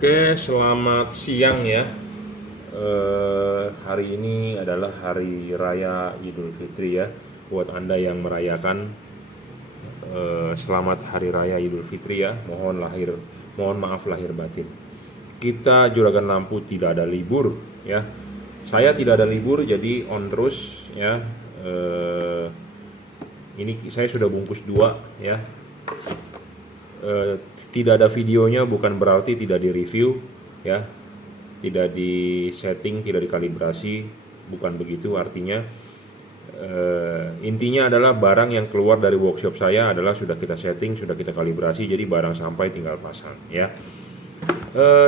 Oke, selamat siang ya. Hari ini adalah hari raya Idul Fitri ya. Buat Anda yang merayakan, selamat hari raya Idul Fitri ya. Mohon maaf lahir batin. Kita Juragan Lampu tidak ada libur ya. Saya tidak ada libur, jadi on terus ya. Ini saya sudah bungkus dua ya. Eh, Tidak ada videonya bukan berarti tidak direview ya, tidak di setting, tidak dikalibrasi, bukan begitu artinya. Intinya adalah barang yang keluar dari workshop saya adalah sudah kita setting, sudah kita kalibrasi, jadi barang sampai tinggal pasang ya.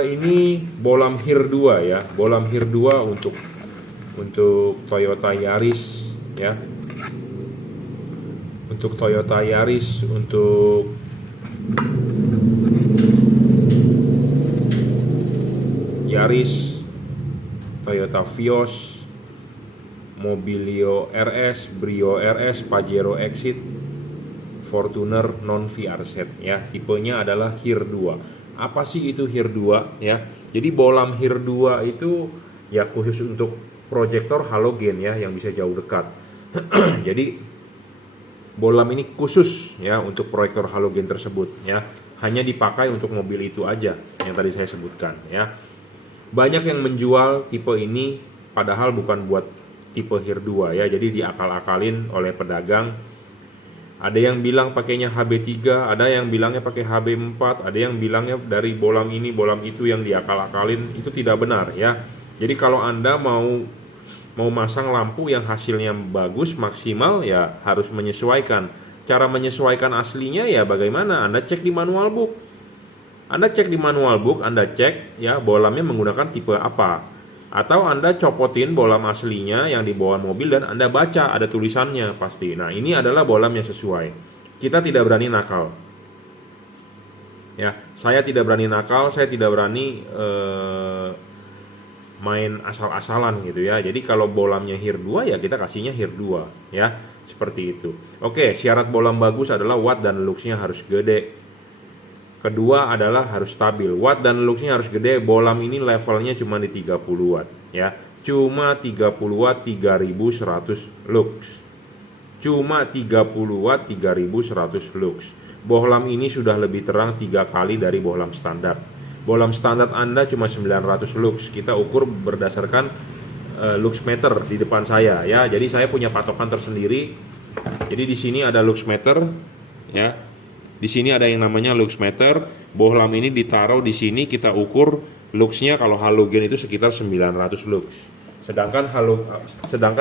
Ini bolam HIR 2 ya, bolam HIR 2 untuk Toyota Yaris ya, untuk Toyota Yaris, untuk Yaris, Toyota Vios, Mobilio RS, Brio RS, Pajero Exit, Fortuner non VRZ ya. Tipenya adalah HIR 2. Apa sih itu HIR 2 ya? Jadi bolam HIR 2 itu ya khusus untuk proyektor halogen ya yang bisa jauh dekat. Jadi bolam ini khusus ya untuk proyektor halogen tersebut ya. Hanya dipakai untuk mobil itu aja yang tadi saya sebutkan ya. Banyak yang menjual tipe ini padahal bukan buat tipe HIR 2 ya. Jadi diakal-akalin oleh pedagang. Ada yang bilang pakainya HB3, ada yang bilangnya pakai HB4, ada yang bilangnya dari bolam ini, bolam itu yang diakal-akalin. Itu tidak benar ya. Jadi kalau Anda mau masang lampu yang hasilnya bagus, maksimal ya harus menyesuaikan. Cara menyesuaikan aslinya ya bagaimana? Anda cek di manual book. Anda cek di manual book, Anda cek ya bolamnya menggunakan tipe apa. Atau Anda copotin bolam aslinya yang di bawah mobil dan Anda baca ada tulisannya pasti. Nah, ini adalah bolam yang sesuai. Kita tidak berani nakal. Ya, saya tidak berani nakal, saya tidak berani main asal-asalan gitu ya. Jadi kalau bolamnya HIR 2 ya kita kasihnya HIR 2 ya. Seperti itu. Oke, syarat bolam bagus adalah watt dan luxnya harus gede. Kedua adalah harus stabil. Watt dan luxnya harus gede. Bolam ini levelnya cuma di 30 watt ya. Cuma 30 watt 3100 lux. Cuma 30 watt 3100 lux. Bohlam ini sudah lebih terang 3 kali dari bohlam standar. Bohlam standar Anda cuma 900 lux. Kita ukur berdasarkan lux meter di depan saya ya. Jadi saya punya patokan tersendiri. Jadi di sini ada lux meter ya. Di sini ada yang namanya lux meter. Bohlam ini ditaruh di sini, kita ukur luxnya kalau halogen itu sekitar 900 lux. Sedangkan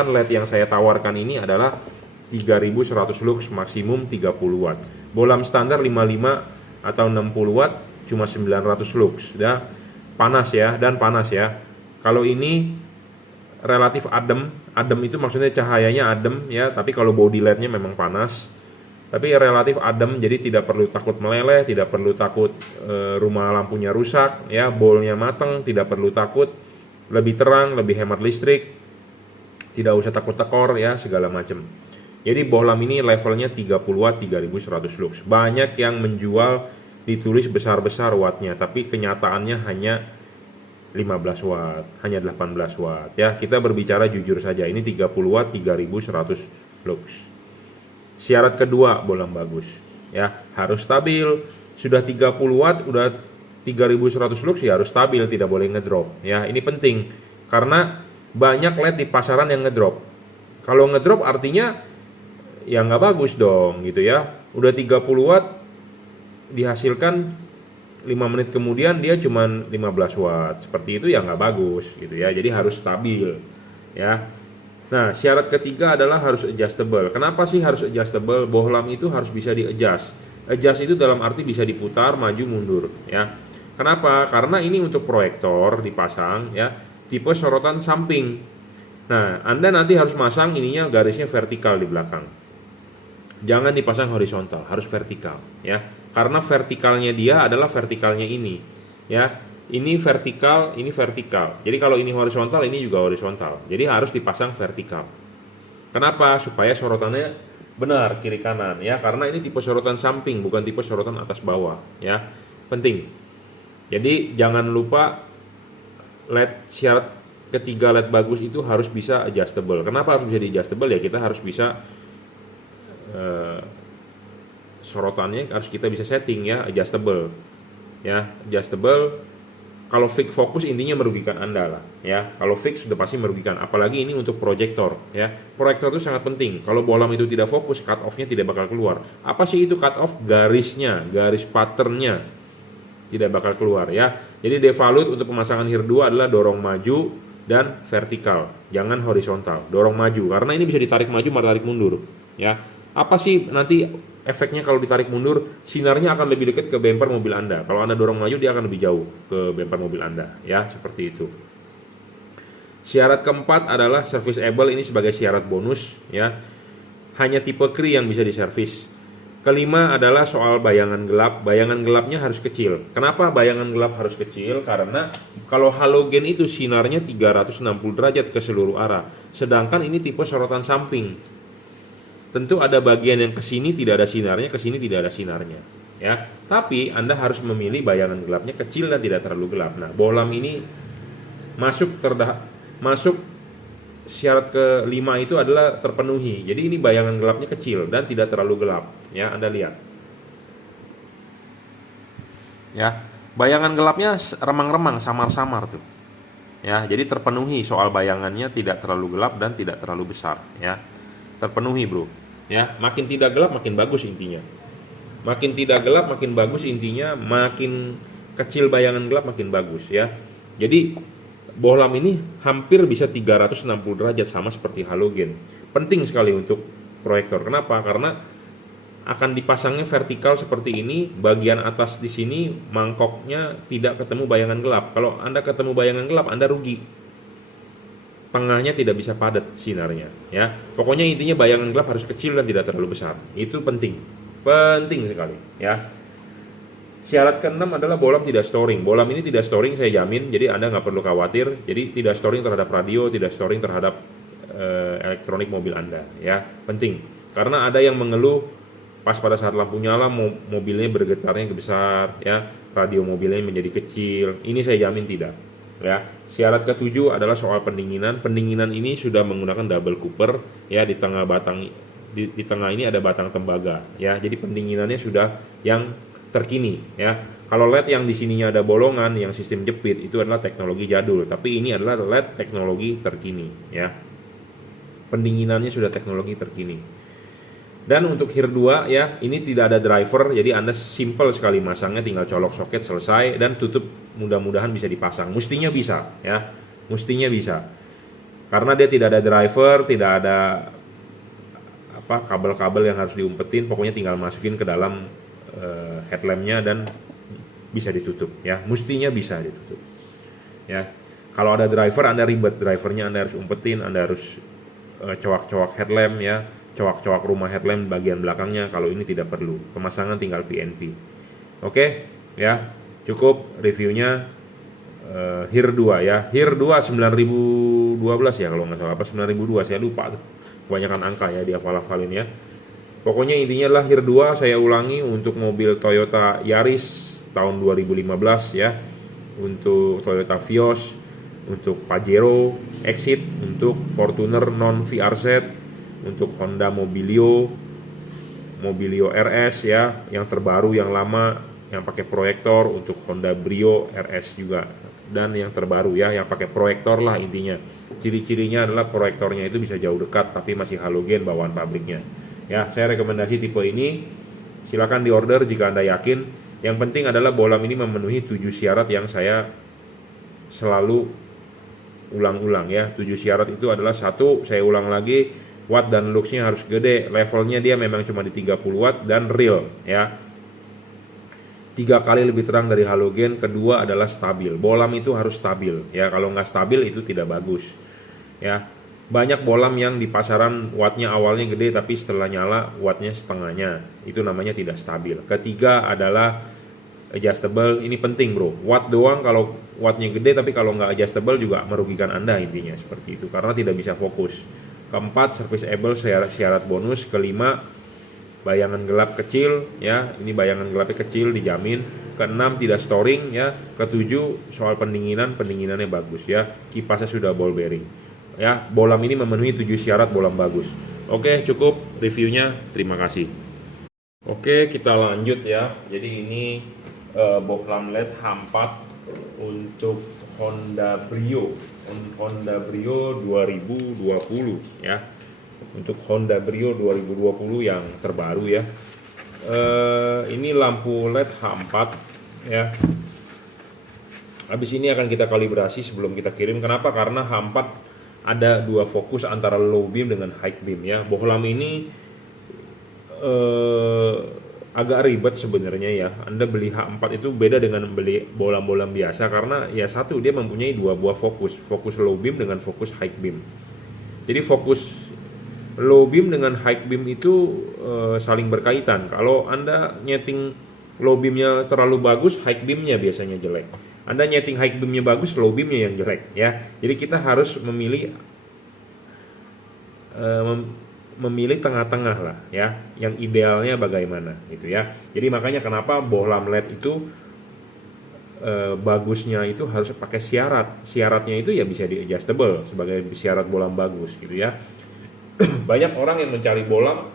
LED yang saya tawarkan ini adalah 3100 lux maksimum 30 watt. Bohlam standar 55 atau 60 watt cuma 900 lux. Ya. Panas ya, dan panas ya. Kalau ini relatif adem. Adem itu maksudnya cahayanya adem ya, tapi kalau body LED-nya memang panas. Tapi relatif adem, jadi tidak perlu takut meleleh, tidak perlu takut rumah lampunya rusak, ya bolnya mateng, tidak perlu takut, lebih terang, lebih hemat listrik, tidak usah takut tekor ya segala macam. Jadi bohlam ini levelnya 30 watt 3100 lux. Banyak yang menjual ditulis besar-besar wattnya, tapi kenyataannya hanya 15 watt, hanya 18 watt ya. Kita berbicara jujur saja, ini 30 watt 3100 lux. Syarat kedua bohlam bagus ya, harus stabil. Sudah 30 watt, udah 3100 lux ya harus stabil, tidak boleh ngedrop ya. Ini penting karena banyak LED di pasaran yang ngedrop. Kalau ngedrop artinya ya nggak bagus dong gitu ya. Udah 30 watt dihasilkan 5 menit kemudian dia cuma 15 watt. Seperti itu ya nggak bagus gitu ya. Jadi harus stabil ya. Nah, syarat ketiga adalah harus adjustable. Kenapa sih harus adjustable? Bohlam itu harus bisa di-adjust. Adjust itu dalam arti bisa diputar, maju, mundur, ya. Kenapa? Karena ini untuk proyektor dipasang, ya, tipe sorotan samping. Nah, Anda nanti harus masang ininya garisnya vertikal di belakang. Jangan dipasang horizontal, harus vertikal, ya. Karena vertikalnya dia adalah vertikalnya ini, ya. Ini vertikal, ini vertikal. Jadi kalau ini horizontal, ini juga horizontal. Jadi harus dipasang vertikal. Kenapa? Supaya sorotannya benar kiri kanan ya. Karena ini tipe sorotan samping, bukan tipe sorotan atas bawah ya. Penting. Jadi jangan lupa LED syarat ketiga LED bagus itu harus bisa adjustable. Kenapa harus bisa di adjustable? Ya kita harus bisa sorotannya harus kita bisa setting ya, adjustable. Ya, adjustable. Kalau fix fokus intinya merugikan Anda lah ya. Kalau fix sudah pasti merugikan, apalagi ini untuk proyektor ya. Proyektor itu sangat penting. Kalau bolam itu tidak fokus, cut off-nya tidak bakal keluar. Apa sih itu cut off? Garisnya, garis patternnya tidak bakal keluar ya. Jadi devalute untuk pemasangan HIR 2 adalah dorong maju dan vertikal, jangan horizontal. Dorong maju karena ini bisa ditarik maju malah tarik mundur ya. Apa sih nanti efeknya kalau ditarik mundur? Sinarnya akan lebih dekat ke bumper mobil Anda. Kalau Anda dorong maju dia akan lebih jauh ke bumper mobil Anda ya, seperti itu. Syarat keempat adalah serviceable, ini sebagai syarat bonus ya. Hanya tipe Cree yang bisa diservis. Kelima adalah soal bayangan gelap. Bayangan gelapnya harus kecil. Kenapa bayangan gelap harus kecil? Karena kalau halogen itu sinarnya 360 derajat ke seluruh arah. Sedangkan ini tipe sorotan samping. Tentu ada bagian yang ke sini tidak ada sinarnya, ke sini tidak ada sinarnya ya. Tapi Anda harus memilih bayangan gelapnya kecil dan tidak terlalu gelap. Nah, bolam ini masuk syarat kelima itu adalah terpenuhi. Jadi ini bayangan gelapnya kecil dan tidak terlalu gelap ya, Anda lihat. Ya, bayangan gelapnya remang-remang, samar-samar tuh. Ya, jadi terpenuhi soal bayangannya, tidak terlalu gelap dan tidak terlalu besar ya. Terpenuhi, Bro. Ya, makin tidak gelap makin bagus intinya. Makin tidak gelap makin bagus intinya, makin kecil bayangan gelap makin bagus ya. Jadi bohlam ini hampir bisa 360 derajat sama seperti halogen. Penting sekali untuk proyektor. Kenapa? Karena akan dipasangnya vertikal seperti ini, bagian atas di sini mangkoknya tidak ketemu bayangan gelap. Kalau Anda ketemu bayangan gelap, Anda rugi. Tengahnya tidak bisa padat sinarnya ya. Pokoknya intinya bayangan gelap harus kecil dan tidak terlalu besar. Itu penting sekali ya. Syarat keenam adalah bolam tidak storing. Bolam ini tidak storing, saya jamin. Jadi Anda nggak perlu khawatir. Jadi tidak storing terhadap radio, tidak storing terhadap elektronik mobil Anda ya. Penting karena ada yang mengeluh pas pada saat lampu nyala mobilnya bergetarnya besar ya, radio mobilnya menjadi kecil. Ini saya jamin tidak ya. Syarat ketujuh adalah soal pendinginan. Pendinginan ini sudah menggunakan double cooper ya. Di tengah batang di tengah ini ada batang tembaga ya. Jadi pendinginannya sudah yang terkini ya. Kalau LED yang di sininya ada bolongan yang sistem jepit itu adalah teknologi jadul, tapi ini adalah LED teknologi terkini ya. Pendinginannya sudah teknologi terkini. Dan untuk HIR 2 ya, ini tidak ada driver, jadi Anda simple sekali masangnya, tinggal colok soket selesai dan tutup, mudah-mudahan bisa dipasang. Mestinya bisa ya. Mestinya bisa. Karena dia tidak ada driver, tidak ada kabel-kabel yang harus diumpetin, pokoknya tinggal masukin ke dalam headlampnya dan bisa ditutup ya. Mestinya bisa ditutup. Ya. Kalau ada driver Anda ribet, drivernya Anda harus umpetin, Anda harus cowok-cowok headlamp ya. Cowok-cowok rumah headlamp bagian belakangnya. Kalau ini tidak perlu, pemasangan tinggal PNP. Oke ya, cukup reviewnya HIR 2 ya. HIR 2 9012 ya kalau nggak salah, apa 9002 saya lupa tuh, kebanyakan angka ya, dihafal-hafalin ya. Pokoknya intinya adalah HIR 2 saya ulangi untuk mobil Toyota Yaris tahun 2015 ya, untuk Toyota Vios, untuk Pajero Exit, untuk Fortuner non VRZ, untuk Honda Mobilio RS ya, yang terbaru, yang lama, yang pakai proyektor, untuk Honda Brio RS juga, dan yang terbaru ya, yang pakai proyektor lah intinya. Ciri-cirinya adalah proyektornya itu bisa jauh dekat tapi masih halogen bawaan pabriknya. Ya, saya rekomendasi tipe ini. Silakan diorder jika Anda yakin. Yang penting adalah bolam ini memenuhi 7 syarat yang saya selalu ulang-ulang ya. 7 syarat itu adalah: 1, saya ulang lagi, watt dan luxnya harus gede, levelnya dia memang cuma di 30 watt dan real ya. 3 kali lebih terang dari halogen. Kedua adalah stabil. Bolam itu harus stabil ya. Kalau nggak stabil itu tidak bagus ya. Banyak bolam yang di pasaran wattnya awalnya gede tapi setelah nyala wattnya setengahnya. Itu namanya tidak stabil. Ketiga adalah adjustable. Ini penting, bro. Watt doang kalau wattnya gede, tapi kalau nggak adjustable juga merugikan Anda intinya seperti itu, karena tidak bisa fokus. Keempat, serviceable, syarat bonus. Kelima, bayangan gelap kecil ya. Ini bayangan gelapnya kecil dijamin. keenam tidak storing ya, ketujuh soal pendinginannya bagus ya, kipasnya sudah ball bearing ya. Bolam ini memenuhi 7 syarat bolam bagus. Oke, cukup reviewnya, terima kasih. Oke, kita lanjut ya. Jadi ini bohlam LED H4 untuk Honda Brio 2020 ya. Untuk Honda Brio 2020 yang terbaru ya. Ini lampu LED H4 ya. Habis ini akan kita kalibrasi sebelum kita kirim. Kenapa? Karena H4 ada 2 fokus antara low beam dengan high beam ya. Bohlam ini agak ribet sebenarnya ya. Anda beli H4 itu beda dengan beli bolam-bolam biasa, karena ya satu, dia mempunyai 2 buah fokus low beam dengan fokus high beam. Jadi fokus low beam dengan high beam itu saling berkaitan. Kalau Anda nyeting low beamnya terlalu bagus, high beamnya biasanya jelek. Anda nyeting high beamnya bagus, low beamnya yang jelek ya. Jadi kita harus memilih tengah-tengah lah ya, yang idealnya bagaimana gitu ya. Jadi makanya kenapa bohlam LED itu bagusnya itu harus pakai syaratnya itu ya bisa di adjustable sebagai syarat bohlam bagus gitu ya. Banyak orang yang mencari bohlam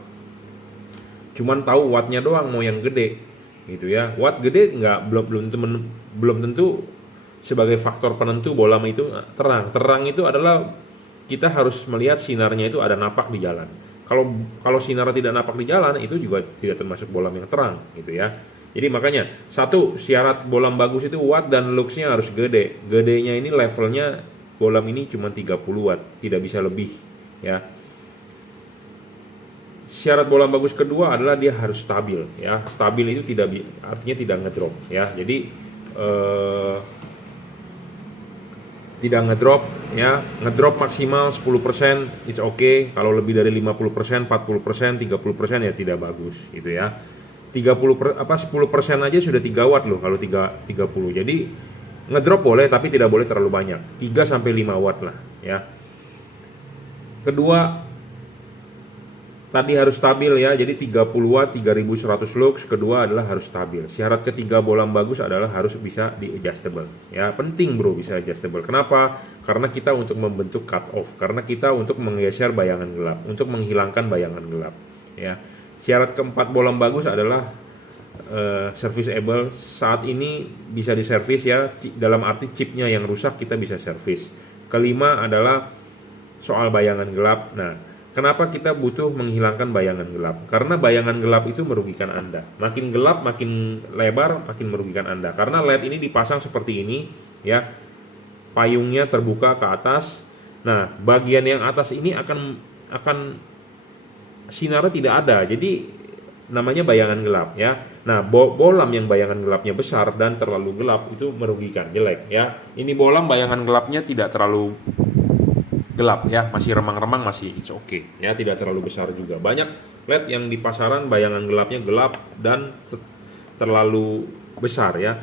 cuman tahu wattnya doang, mau yang gede gitu ya. Watt gede belum tentu sebagai faktor penentu bohlam itu terang itu adalah kita harus melihat sinarnya itu ada napak di jalan. Kalau sinar tidak napak di jalan, itu juga tidak termasuk bohlam yang terang gitu ya. Jadi makanya satu syarat bohlam bagus itu watt dan luxnya harus gede. Gedenya ini levelnya bohlam ini cuma 30 watt, tidak bisa lebih ya. Syarat bohlam bagus kedua adalah dia harus stabil ya. Stabil itu artinya tidak ngedrop ya. Jadi tidak ngedrop ya. Ngedrop maksimal 10% it's okay. Kalau lebih dari 50%, 40%, 30% ya tidak bagus gitu ya. 10% aja sudah 3 watt loh kalau 30. Jadi ngedrop boleh tapi tidak boleh terlalu banyak. 3 sampai 5 watt lah ya. Kedua, tadi harus stabil ya, jadi 30 watt 3100 lux. Kedua adalah harus stabil. Syarat ketiga bohlam bagus adalah harus bisa di adjustable ya. Penting bro bisa adjustable. Kenapa? Karena kita untuk membentuk cut off, karena kita untuk menggeser bayangan gelap, untuk menghilangkan bayangan gelap ya. Syarat keempat bohlam bagus adalah serviceable. Saat ini bisa diservis ya, dalam arti chipnya yang rusak kita bisa servis. Kelima adalah soal bayangan gelap. Nah, kenapa kita butuh menghilangkan bayangan gelap? Karena bayangan gelap itu merugikan Anda. Makin gelap, makin lebar, makin merugikan Anda. Karena LED ini dipasang seperti ini ya. Payungnya terbuka ke atas. Nah, bagian yang atas ini akan sinarnya tidak ada. Jadi namanya bayangan gelap ya. Nah, bohlam yang bayangan gelapnya besar dan terlalu gelap itu merugikan, jelek ya. Ini bohlam bayangan gelapnya tidak terlalu gelap ya, masih remang-remang, masih it's okay ya, tidak terlalu besar juga. Banyak LED yang di pasaran bayangan gelapnya gelap dan terlalu besar ya.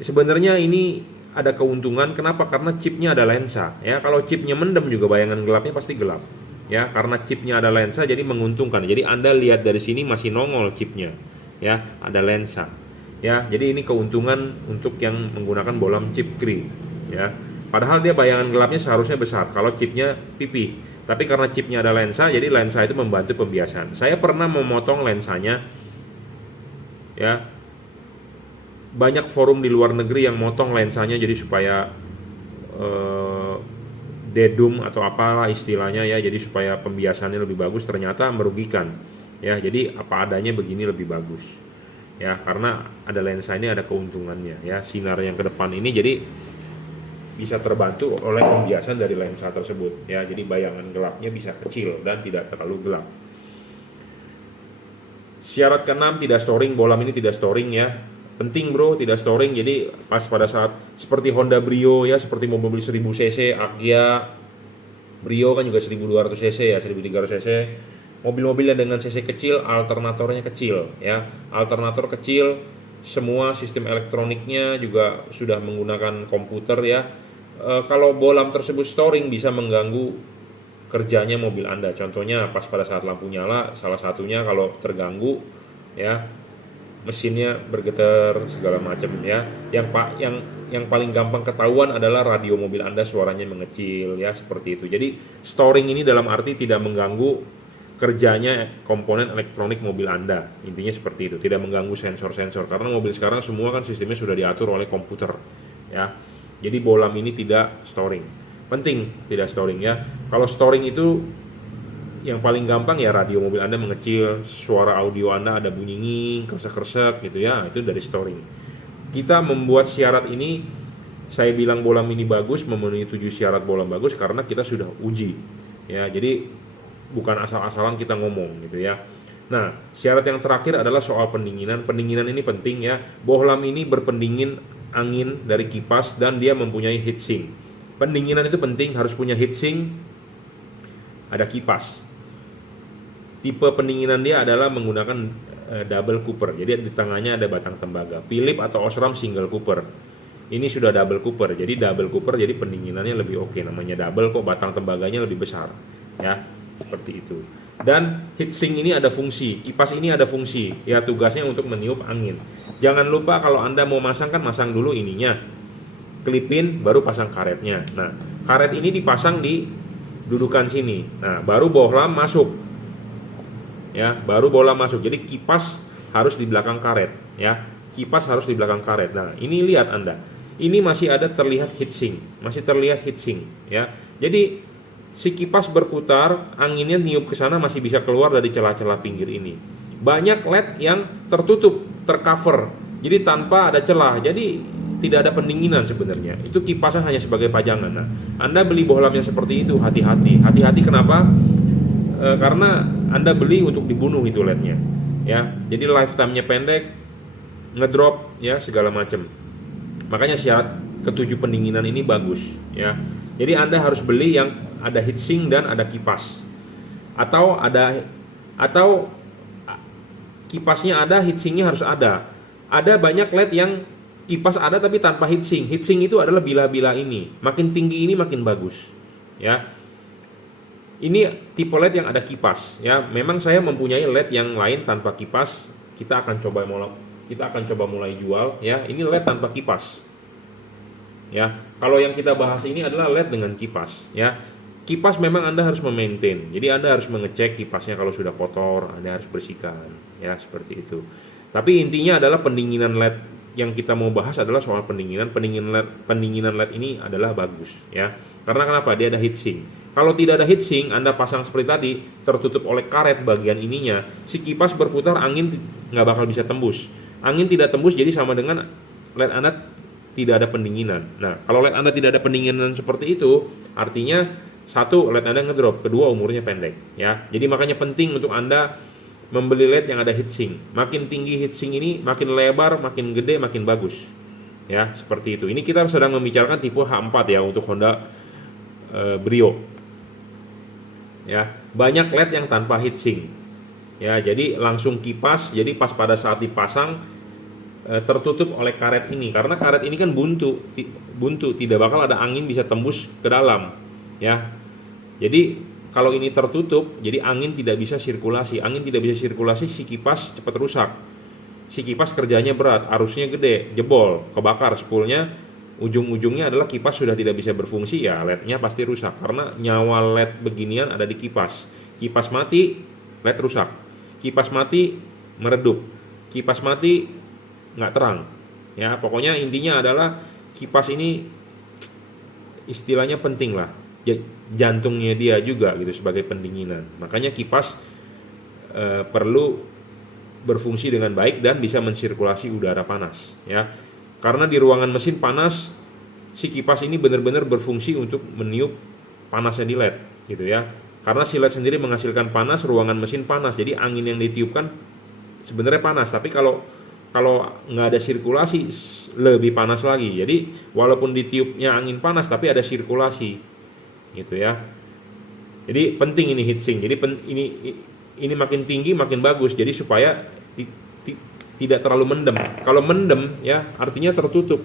Sebenarnya ini ada keuntungan, kenapa? Karena chipnya ada lensa ya. Kalau chipnya mendem juga bayangan gelapnya pasti gelap ya, karena chipnya ada lensa jadi menguntungkan. Jadi Anda lihat dari sini masih nongol chipnya ya, ada lensa ya. Jadi ini keuntungan untuk yang menggunakan bohlam chip Cree ya. Padahal dia bayangan gelapnya seharusnya besar kalau chipnya pipih. Tapi karena chipnya ada lensa, jadi lensa itu membantu pembiasan. Saya pernah memotong lensanya ya. Banyak forum di luar negeri yang motong lensanya jadi supaya dedum atau apalah istilahnya ya, jadi supaya pembiasannya lebih bagus. Ternyata merugikan ya. Jadi apa adanya begini lebih bagus ya, karena ada lensa ini ada keuntungannya ya. Sinar yang ke depan ini jadi bisa terbantu oleh pembiasan dari lensa tersebut ya. Jadi bayangan gelapnya bisa kecil dan tidak terlalu gelap. Syarat ke-6 tidak storing. Bohlam ini tidak storing ya. Penting bro, tidak storing. Jadi pas pada saat seperti Honda Brio ya, seperti mobil 1000 cc, Agya Brio kan juga 1200 cc ya, 1300 cc. Mobil-mobil yang dengan cc kecil, alternatornya kecil ya. Alternator kecil, semua sistem elektroniknya juga sudah menggunakan komputer ya. Kalau bohlam tersebut storing bisa mengganggu kerjanya mobil Anda. Contohnya pas pada saat lampu nyala, salah satunya kalau terganggu ya, mesinnya bergetar segala macam ya. Yang paling gampang ketahuan adalah radio mobil Anda suaranya mengecil ya, seperti itu. Jadi storing ini dalam arti tidak mengganggu kerjanya komponen elektronik mobil Anda. Intinya seperti itu, tidak mengganggu sensor-sensor karena mobil sekarang semua kan sistemnya sudah diatur oleh komputer ya. Jadi bohlam ini tidak storing. Penting tidak storing ya. Kalau storing itu yang paling gampang ya radio mobil Anda mengecil, suara audio Anda ada bunyi nging, kresek-kresek gitu ya, itu dari storing. Kita membuat syarat ini, saya bilang bohlam ini bagus, memenuhi 7 syarat bohlam bagus karena kita sudah uji ya. Jadi bukan asal-asalan kita ngomong gitu ya. Nah, syarat yang terakhir adalah soal pendinginan. Pendinginan ini penting ya. Bohlam ini berpendingin angin dari kipas dan dia mempunyai heatsink. Pendinginan itu penting, harus punya heatsink, ada kipas. Tipe pendinginan dia adalah menggunakan double cooper. Jadi di tengahnya ada batang tembaga. Philips atau Osram single cooper. Ini sudah double cooper. Jadi double cooper jadi pendinginannya lebih oke. Namanya double kok batang tembaganya lebih besar. Ya, seperti itu. Dan heatsink ini ada fungsi. Kipas ini ada fungsi. Ya, tugasnya untuk meniup angin. Jangan lupa kalau Anda mau masang kan masang dulu ininya. Klipin baru pasang karetnya. Nah, karet ini dipasang di dudukan sini. Nah, baru bohlam masuk. Ya, baru bohlam masuk. Jadi kipas harus di belakang karet ya. Kipas harus di belakang karet. Nah, ini lihat Anda. Ini masih ada terlihat heatsink, masih terlihat heatsink ya. Jadi si kipas berputar, anginnya niup ke sana masih bisa keluar dari celah-celah pinggir ini. Banyak LED yang tertutup, tercover. Jadi tanpa ada celah. Jadi tidak ada pendinginan sebenarnya. Itu kipasnya hanya sebagai pajangan. Nah, Anda beli bohlam yang seperti itu hati-hati. Hati-hati kenapa? Karena Anda beli untuk dibunuh itu LED-nya ya. Jadi lifetime-nya pendek, ngedrop ya segala macam. Makanya syarat ketujuh pendinginan ini bagus ya. Jadi Anda harus beli yang ada heatsink dan ada kipas. Atau kipasnya ada, heatsinknya harus ada. Ada banyak LED yang kipas ada tapi tanpa heatsink. Heatsink itu adalah bila-bila ini. Makin tinggi ini makin bagus ya. Ini tipe LED yang ada kipas ya. Memang saya mempunyai LED yang lain tanpa kipas. Kita akan coba mulai jual ya. Ini LED tanpa kipas. Ya. Kalau yang kita bahas ini adalah LED dengan kipas ya. Kipas memang Anda harus memaintain. Jadi Anda harus mengecek kipasnya kalau sudah kotor, Anda harus bersihkan ya, seperti itu. Tapi intinya adalah pendinginan LED yang kita mau bahas adalah soal pendinginan. Pendinginan LED ini adalah bagus ya. Karena kenapa? Dia ada heatsink. Kalau tidak ada heatsink, Anda pasang seperti tadi, tertutup oleh karet bagian ininya, si kipas berputar, angin nggak bakal bisa tembus. Angin tidak tembus, jadi sama dengan LED Anda tidak ada pendinginan. Nah, kalau LED Anda tidak ada pendinginan seperti itu, artinya satu, LED Anda ngedrop, kedua umurnya pendek ya. Jadi makanya penting untuk Anda membeli LED yang ada heatsink. Makin tinggi heatsink ini, makin lebar, makin gede, makin bagus. Ya, seperti itu. Ini kita sedang membicarakan tipe H4 ya untuk Honda Brio. Ya, banyak LED yang tanpa heatsink. Ya, jadi langsung kipas, jadi pas pada saat dipasang tertutup oleh karet ini. Karena karet ini kan buntu, tidak bakal ada angin bisa tembus ke dalam. Ya. Jadi kalau ini tertutup, jadi angin tidak bisa sirkulasi. Angin tidak bisa sirkulasi, si kipas cepat rusak. Si kipas kerjanya berat, arusnya gede, jebol, kebakar spoolnya. Ujung-ujungnya adalah kipas sudah tidak bisa berfungsi, ya LED-nya pasti rusak. Karena nyawa LED beginian ada di kipas. Kipas mati, LED rusak. Kipas mati, meredup. Kipas mati, nggak terang. Ya, pokoknya intinya adalah kipas ini istilahnya penting lah. Jantungnya dia juga gitu sebagai pendinginan. Makanya kipas perlu berfungsi dengan baik dan bisa mensirkulasi udara panas ya. Karena di ruangan mesin panas, si kipas ini benar-benar berfungsi untuk meniup panasnya di LED gitu ya. Karena si LED sendiri menghasilkan panas, ruangan mesin panas. Jadi angin yang ditiupkan sebenarnya panas, tapi kalau nggak ada sirkulasi lebih panas lagi. Jadi walaupun ditiupnya angin panas tapi ada sirkulasi gitu ya. Jadi penting ini heatsink. Jadi ini makin tinggi makin bagus. Jadi supaya tidak terlalu mendem. Kalau mendem ya artinya tertutup.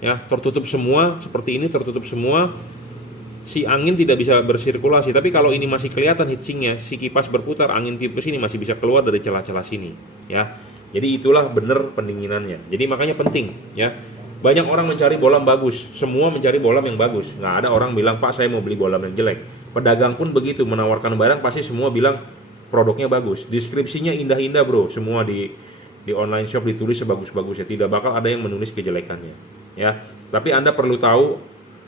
Ya, tertutup semua seperti ini, tertutup semua. Si angin tidak bisa bersirkulasi. Tapi kalau ini masih kelihatan heatsinknya, si kipas berputar, angin tiup ke sini masih bisa keluar dari celah-celah sini, ya. Jadi itulah bener pendinginannya. Jadi makanya penting ya. Banyak orang mencari bolam bagus, semua mencari bolam yang bagus. Nggak ada orang bilang, Pak saya mau beli bolam yang jelek. Pedagang pun begitu, menawarkan barang pasti semua bilang produknya bagus. Deskripsinya indah-indah bro, semua di online shop ditulis sebagus-bagusnya. Tidak bakal ada yang menulis kejelekannya. Ya, tapi Anda perlu tahu,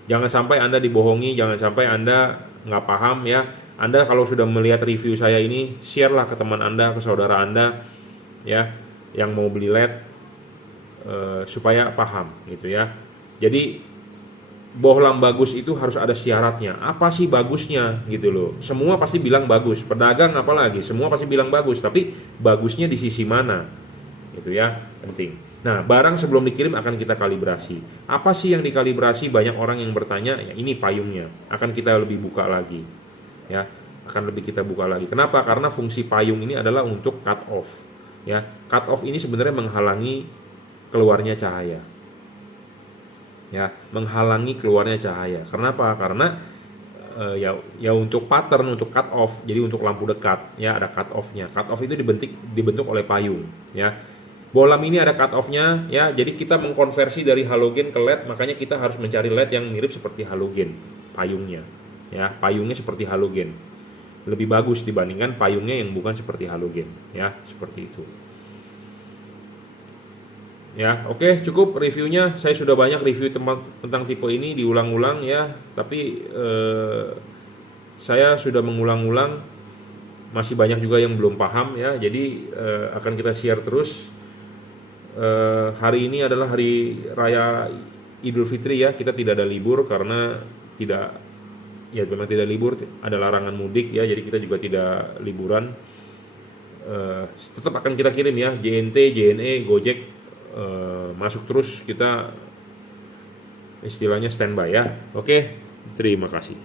jangan sampai Anda dibohongi, jangan sampai Anda nggak paham ya. Anda kalau sudah melihat review saya ini, share lah ke teman Anda, ke saudara Anda, ya, yang mau beli LED. Supaya paham gitu ya. Jadi bohlam bagus itu harus ada syaratnya. Apa sih bagusnya gitu loh. Semua pasti bilang bagus. Pedagang apalagi semua pasti bilang bagus. Tapi bagusnya di sisi mana gitu ya, penting. Nah barang sebelum dikirim akan kita kalibrasi. Apa sih yang dikalibrasi? Banyak orang yang bertanya. Ya, ini payungnya. Akan kita lebih buka lagi ya. Akan lebih kita buka lagi. Kenapa? Karena fungsi payung ini adalah untuk cut off ya. Cut off ini sebenarnya menghalangi keluarnya cahaya ya, menghalangi keluarnya cahaya. Kenapa? Karena ya untuk pattern, untuk cut off. Jadi untuk lampu dekat ya ada cut off-nya. Cut off itu dibentuk oleh payung ya. Bolam ini ada cut off-nya ya. Jadi kita mengkonversi dari halogen ke LED, makanya kita harus mencari LED yang mirip seperti halogen payungnya ya. Payungnya seperti halogen lebih bagus dibandingkan payungnya yang bukan seperti halogen ya, seperti itu. Ya, oke, cukup reviewnya. Saya sudah banyak review tentang tipe ini diulang-ulang ya, tapi saya sudah mengulang-ulang, masih banyak juga yang belum paham ya. Jadi akan kita share terus. Hari ini adalah hari raya Idul Fitri ya, kita tidak ada libur karena memang tidak libur, ada larangan mudik ya, jadi kita juga tidak liburan. Tetap akan kita kirim ya, JNT, JNE, Gojek. Masuk terus, kita istilahnya standby ya. Oke, terima kasih.